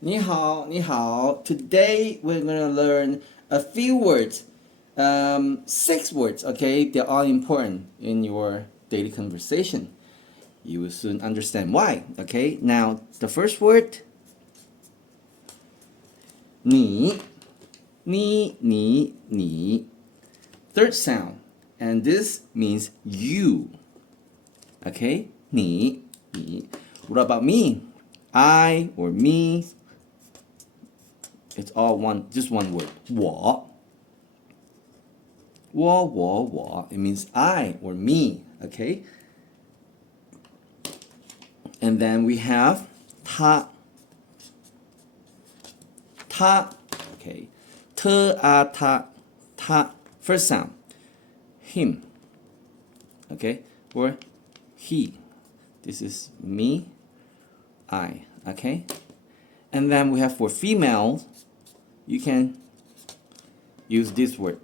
你好，你好. Today we're gonna learn a few words, 6 words. Okay, they're all important in your daily conversation. You will soon understand why. Okay, now the first word, 你. Third sound, and this means you. Okay, 你. What about me? I or me. It's all just one word. 我. It means I or me. Okay. And then we have 他. Okay. 他. First sound. Him. Okay. Or he. This is me. I. Okay. And then we have for females, you can use this word.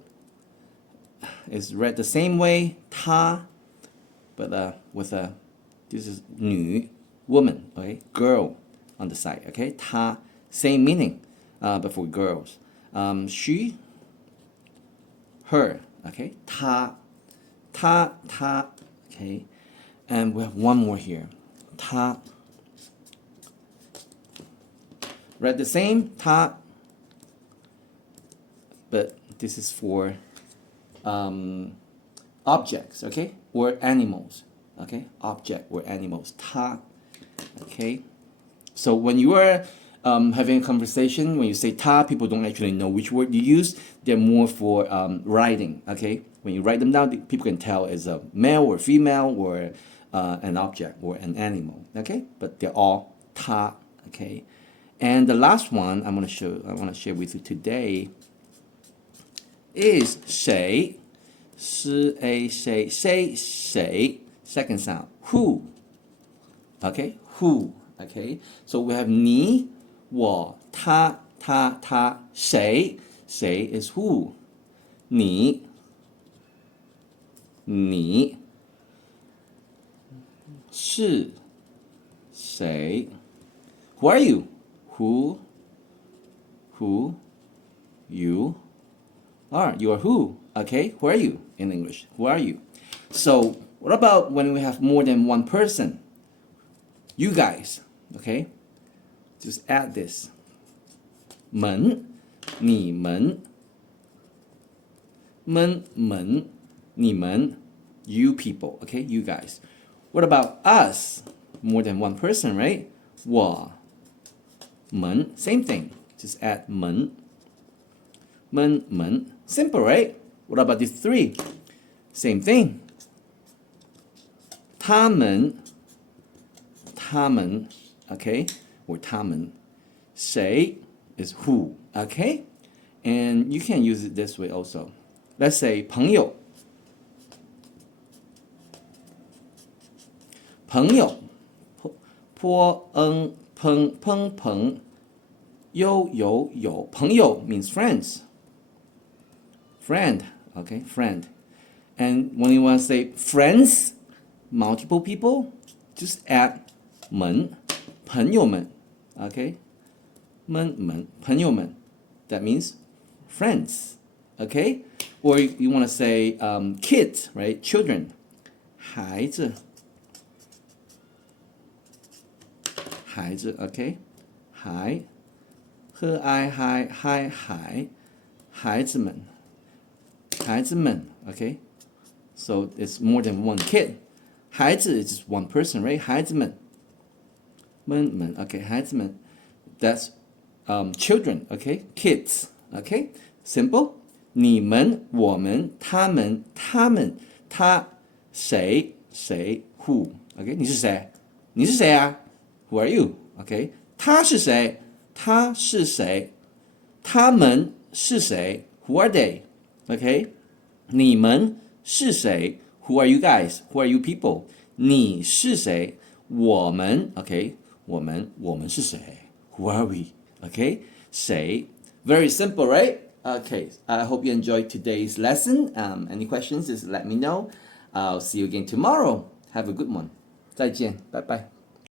It's read the same way, 她, but with this is 女, woman, okay, girl on the side, okay, 她, same meaning, but for girls. She, her, okay, 她, okay, and we have one more here, 她. Read the same, 她, but this is for objects, okay, or animals, okay, object or animals, 她, okay. So when you are having a conversation, when you say 她, people don't actually know which word you use. They're more for writing, okay. When you write them down, people can tell it's a male or female or an object or an animal, okay. But they're all 她, okay. And the last one I want to share with you today is 谁. Say. Second sound. Who. Okay. Who. Okay. So we have 你, 我, 他, 谁. 谁 is who. 你. 是谁. Who are you? Who you are. You are who? Okay, who are you in English? Who are you? So what about when we have more than one person? You guys, okay? Just add this. 们, 你们, 你们, you people, okay? You guys. What about us? More than one person, right? 我, 们, same thing. Just add 们. Simple, right? What about these 3? Same thing. 他们, okay? Or 他们. 谁 is who, okay? And you can use it this way also. Let's say 朋友. 朋友. 朋友. 朋友 means friends. Friend, okay, friend. And when you want to say friends, multiple people, just add 们, 朋友们, okay? 们, 朋友们. That means friends, okay? Or you want to say kids, right? Children. 孩子, okay? 孩子们, okay? So it's more than one kid. 孩子 is just one person, right? 孩子们, okay, 孩子们. That's children, okay? Kids, okay? Simple. 你们, 我们, 他们, 他, 谁, who, okay? 你是谁啊? Who are you? Okay? 他是谁? 他是谁? 他们是谁? Who are they? Okay? 你们是谁? Who are you guys? Who are you people? 你是谁? 我们 okay? 我们是谁? Who are we? Okay? 谁? Very simple, right? Okay, I hope you enjoyed today's lesson. Any questions, just let me know. I'll see you again tomorrow. Have a good one. 再见，拜拜。